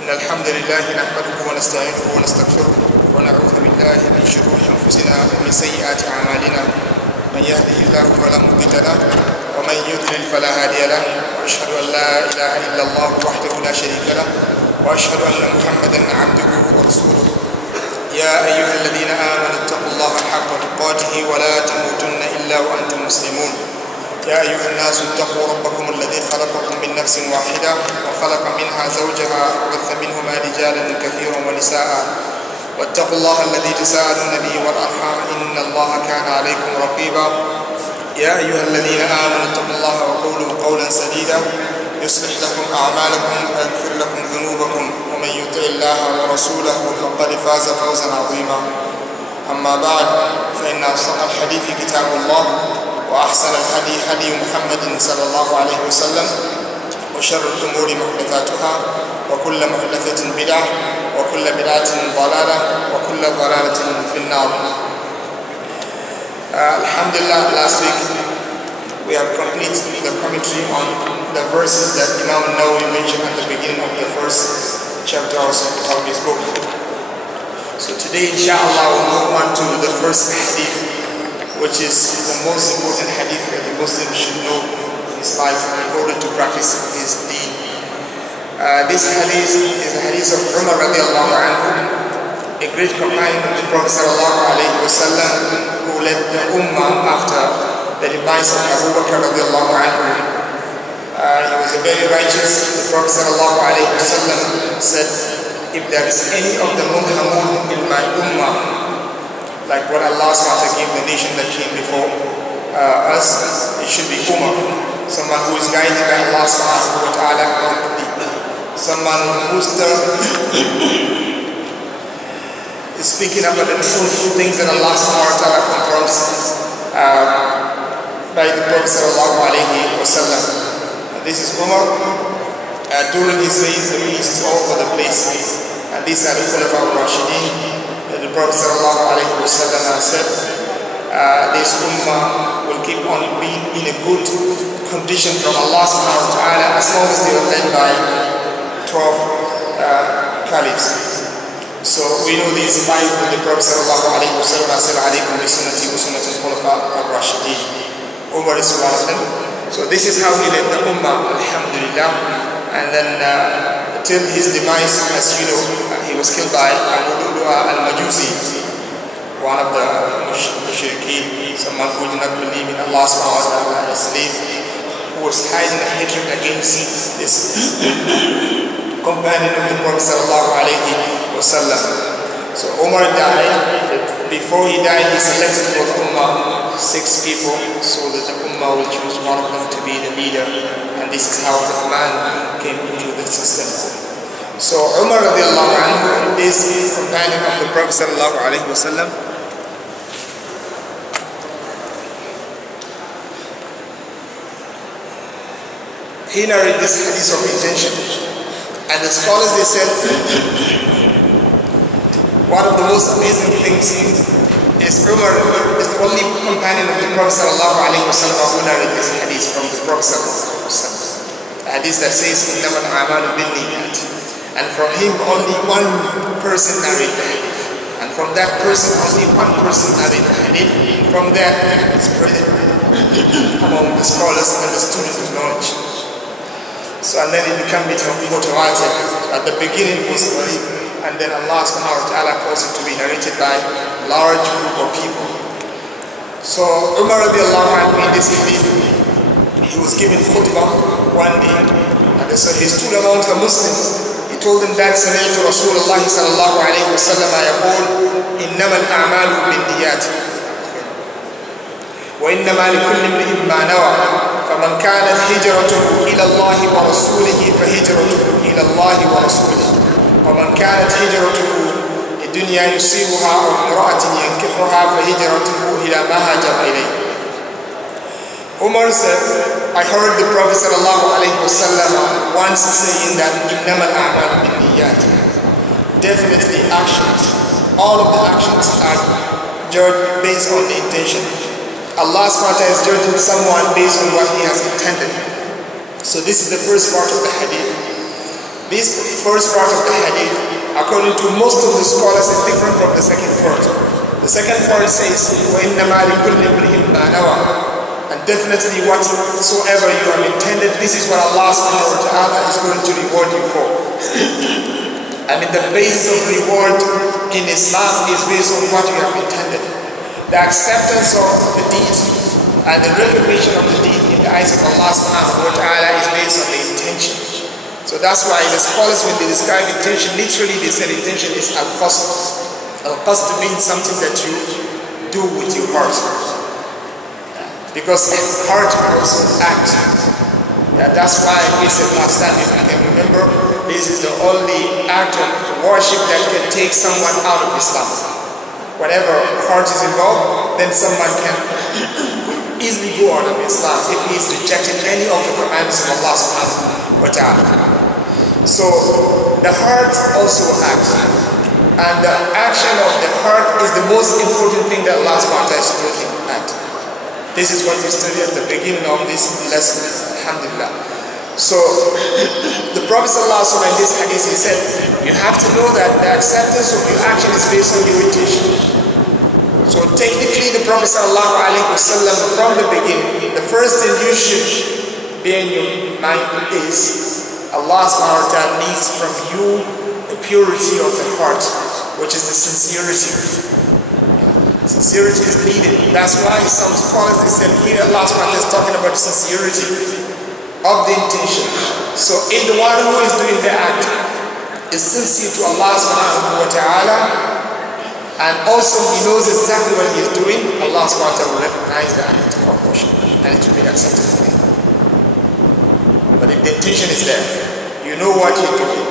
إن الحمد لله نحمده ونستعينه ونستغفره ونعوذ بالله من شرور أنفسنا ومن سيئات أعمالنا من يهده الله فلا مضل له ومن يضلل فلا هادي له وأشهد أن لا إله إلا الله وحده لا شريك له وأشهد أن محمدا عبده ورسوله يا أيها الذين آمنوا اتقوا الله حق تقاته ولا تموتن إلا وأنتم مسلمون يا أيها الناس اتقوا ربكم الذي خلقكم من نفس واحدة وخلق منها زوجها وبث منهما رجالا كثيرا ونساء واتقوا الله الذي تساءلون به والأرحام إن الله كان عليكم رقيبا يا أيها الذين آمنوا اتقوا الله وقولوا قولا سديدا يصلح لكم أعمالكم ويغفر لكم ذنوبكم ومن يطع الله ورسوله فقد فاز فوزا عظيما أما بعد فإن أصدق الحديث كتاب الله وأحسن الهدي هدي محمد صلى الله عليه وسلم وشر الأمور محدثاتها وكل محدثة بدعة وكل بدعة ضلالة وكل ضلالة في النار. Alhamdulillah, last week we have completed the commentary on the verses that Imam Nawawi mentioned at the beginning of the first chapter of his book. So today, inshallah, we'll move on to the first hadith, which is the most important hadith that the Muslim should know in his life in order to practice his deen. This hadith is the hadith of Umar radiallahu anhu, a great companion of the Prophet sallallahu alayhi wa sallam, who led the ummah after the demise of Abu Bakr radiallahu anhu. He was a very righteous. The Prophet sallallahu alayhi wa sallam said, if there is any of the mulhamun in my ummah, like what Allah SWT gave the nation that came before us, it should be Umar, someone who is guided by Allah SWT, someone who's is speaking about the truthful things that Allah SWT confirms by the Prophet ﷺ. This is Umar. During his reign, the peace is all over the place. And these are the Khulafa al-Rashidin. The Prophet ﷺ said, this ummah will keep on being in a good condition from Allah subhanahu wa ta'ala as long as they are led by 12 caliphs. So we know these five that the Prophet ﷺ said, alaykum bi sunnati wa sunnati al-Khulafa al-Rashidin. Umar is one of them. So this is how he led the ummah, alhamdulillah. And then till his demise, as you know, he was killed by Abu Lu'lu'a al-Majusi, one of the mushrikeen, someone who did not believe in Allah subhanahu wa ta'ala, a slave who was hiding a hatred against this companion of the Prophet sallallahu alayhi wa sallam. So Umar died. Before he died, he selected for the ummah 6 people so that the ummah will choose one of them to be the leader. And this is how Uthman came into the system. So Umar radiallahu anhu is a companion of the Prophet sallallahu alayhi wa sallam. He narrated this hadith of intention. And the scholars, they said, one of the most amazing things is Umar is the only companion of the Prophet sallallahu alayhi wa sallam who narrated this hadith from the Prophet sallallahu alayhi wa sallam. The hadith that says, إِنَّمَا الْأَعْمَالُ بِالنِّيَّاتِ. And from him, only one person narrated the hadith. And from that person, only one person narrated the hadith. From there, it's spread among the scholars and the students of knowledge. So and then it became automatic. At the beginning it was gharib, and then Allah subhanahu wa ta'ala caused it to be narrated by a large group of people. So Umar radiallahu anhu in this hadith, he was given khutbah one day, and so he stood among the Muslims. He told them that سمعت رسول الله صلى الله عليه وسلم يقول إنما الأعمال بالنيات وإنما لكل امرئ ما نوى فمن كانت هجرته إلى الله ورسوله فهجرته إلى الله ورسوله ومن كانت هجرته لدنيا يصيبها أو امرأة ينكحها فهجرته إلى ما هاجر إليه. Umar said, I heard the Prophet ﷺ once saying that إِنَّمَا الْأَعْمَالُ بِالنِّيَّاتِ. Definitely actions, all of the actions are judged based on the intention. Allah SWT is judging someone based on what he has intended. So this is the first part of the hadith. This first part of the hadith, according to most of the scholars, is different from the second part. The second part says, وَإِنَّمَا لِكُلِّ امْرِئٍ مَا نَوَى, and definitely whatsoever you have intended, this is what Allah subhanahu wa ta'ala is going to reward you for. I mean, the basis of reward in Islam is based on what you have intended. The acceptance of the deed and the recognition of the deed in the eyes of Allah subhanahu wa ta'ala is based on the intention. So that's why the scholars, when they describe intention, literally they say intention is al-qasd. Al-qasd means something that you do with your heart. Because heart also acts. That's why we said last time, if you can remember, this is the only act of worship that can take someone out of Islam. Whenever heart is involved, then someone can easily go out of Islam if he is rejecting any of the commandments of Allah subhanahu wa ta'ala. So the heart also acts. And the action of the heart is the most important thing that Allah subhanahu wa ta'ala is looking at. This is what we studied at the beginning of this lesson, alhamdulillah. So the Prophet ﷺ in this hadith, he said, you have to know that the acceptance of your action is based on your intention. So technically the Prophet ﷺ, from the beginning, the first thing you should bear in your mind is Allah subhanahu wa ta'ala needs from you the purity of the heart, which is the sincerity. Sincerity is needed. That's why some scholars, they said here Allah subhanahu wa ta'ala is talking about sincerity of the intention. So if the one who is doing the act is sincere to Allah subhanahu wa ta'ala, and also he knows exactly what he is doing, Allah subhanahu wa ta'ala will recognize the act of worship and it will be accepted for him. But if the intention is there, you know what you're doing.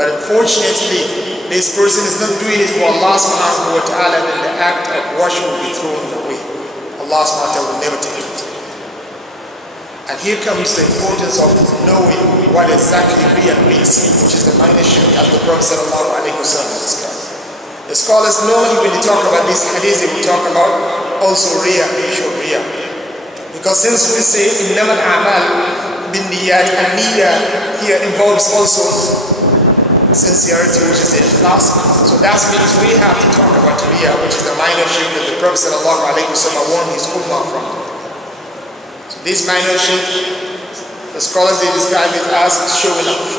But unfortunately, this person is not doing it for Allah subhanahu wa ta'ala, then the act of worship will be thrown away. Allah subhanahu wa ta'ala will never take it. And here comes the importance of knowing what exactly Riyah means, which is the minor shirk, as the Prophet sallallahu alayhi wa sallam described. The scholars normally, when they talk about this hadith, they will talk about also Riyah, the issue of Riyah. Because since we say innamal a'mal bin niyat, and Niyah here involves also sincerity, which is the ikhlas. So that means we have to talk about Riyah, which is the minor shirk that the Prophet sallallahu alayhi wa sallam warned his ummah from. So this minor shirk, the scholars, they describe it as showing off.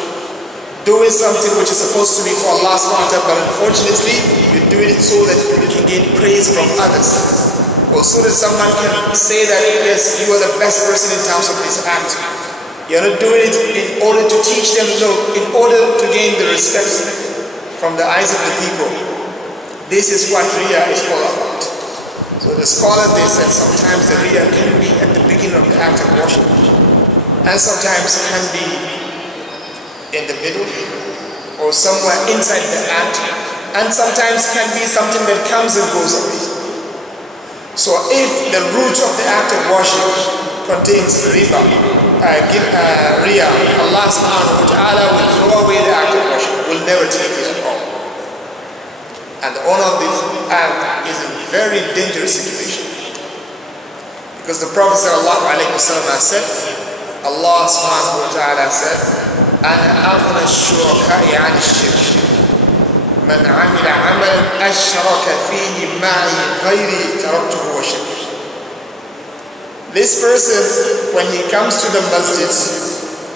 Doing something which is supposed to be for Allah subhanahu wa ta'ala, but unfortunately, you're doing it so that you can gain praise from others. Or so that someone can say that, yes, you are the best person in terms of this act. You're not doing it in order to teach them, no, in order to gain the respect from the eyes of the people. This is what Riyah is all about. So the scholars, they said sometimes the Riyah can be at the beginning of the act of worship, and sometimes can be in the middle or somewhere inside the act, and sometimes can be something that comes and goes away. So if the root of the act of worship contains Riyah, Allah subhanahu wa ta'ala will throw away the act of worship, will never take it at all. And the owner of this act is in a very dangerous situation. Because the Prophet sallallahu alayhi wa sallam has said, Allah subhanahu wa ta'ala said, أنا أغنى الشركاء عن الشرك من عمل عملا أشرك فيه معي غيري تركته وشركه. This person, when he comes to the masjid,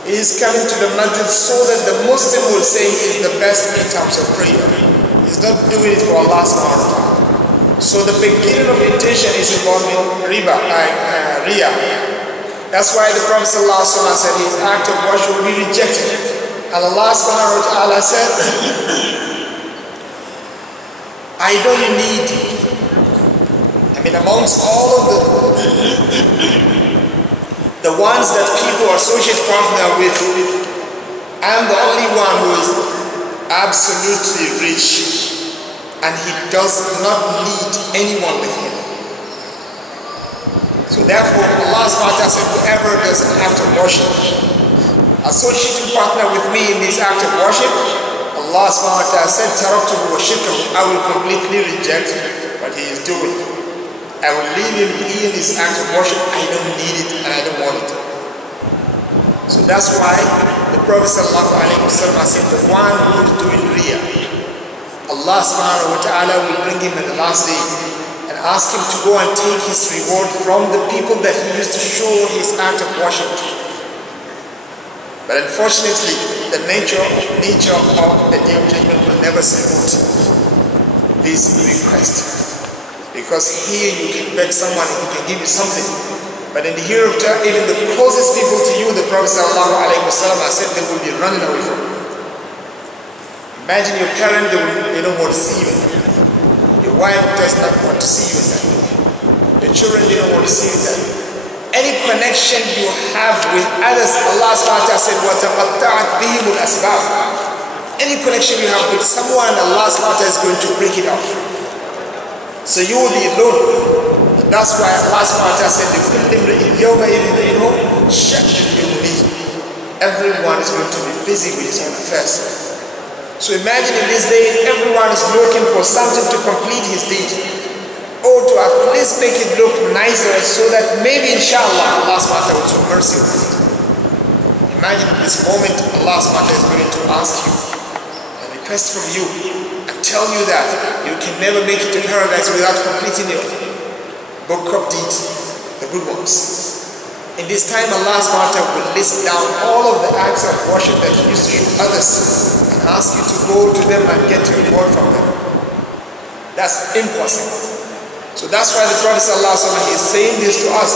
he is coming to the masjid so that the Muslim will say he is the best in terms of prayer. He's not doing it for Allah subhanahu wa ta'ala. So the beginning of intention is involving Riyah. That's why the Prophet ﷺ said his act of worship will be rejected. And Allah subhanahu wa ta'ala said, I don't need, amongst all of the ones that people associate partner with, I'm the only one who is absolutely rich, and he does not need anyone with him. So therefore, Allah subhanahu wa ta'ala said, whoever does an act of worship, associating partner with me in this act of worship, Allah subhanahu wa ta'ala said, taraktuhu wa shirkahu, I will completely reject what he is doing. I will leave him in his act of worship. I don't need it and I don't want it. So that's why the Prophet ﷺ said, the one who is doing Riya, Allah subhanahu wa ta'ala will bring him in the last day and ask him to go and take his reward from the people that he used to show his act of worship to. But unfortunately, the nature of the Day of Judgment will never support this request. Because here you can beg someone who can give you something. But in the hereafter, even the closest people to you, the Prophet ﷺ said, they will be running away from you. Imagine your parent, they don't want to see you. Your wife does not want to see you in that way. Your children, they don't want to see you in that way. Any connection you have with others, Allah SWT said, وَتَقَطَّعَتْ بِهِمُ الْأَسْبَابُ. Any connection you have with someone, Allah SWT is going to break it off. So you will be alone. That's why Allah SWT said, everyone is going to be busy with his own affairs. So imagine in this day, everyone is looking for something to complete his deed, or to at least make it look nicer, so that maybe inshallah Allah SWT will show mercy on it. Imagine in this moment, Allah SWT is going to ask you and request from you and tell you that you can never make it to paradise without completing your book of deeds, the good ones. In this time, Allah SWT will list down all of the acts of worship that He used to show others and ask you to go to them and get your reward from them. That's impossible. So that's why the Prophet ﷺ is saying this to us,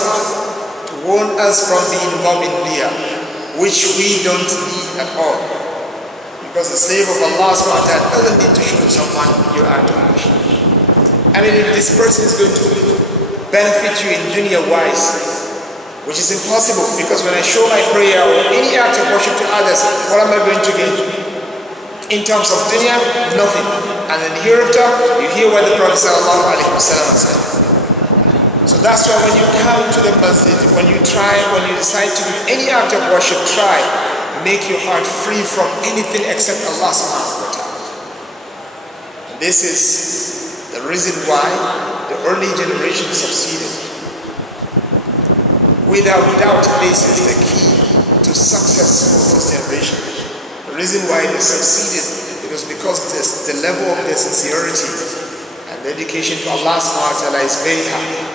to warn us from being involved in Riya, which we don't need at all. Because the slave of Allah SWT doesn't need to show someone your act of worship. I mean, if this person is going to benefit you in dunya wise, which is impossible, because when I show my prayer or any act of worship to others, what am I going to gain? In terms of dunya, nothing. And then hereafter, you hear what the Prophet ﷺ said. So that's why when you come to the masjid, when you decide to do any act of worship, try make your heart free from anything except Allah subhanahu wa ta'ala. This is the reason why the early generation succeeded. Without doubt, this is the key to success for this generation. The reason why they succeeded was because the level of their sincerity and dedication to Allah subhanahu wa ta'ala is very high.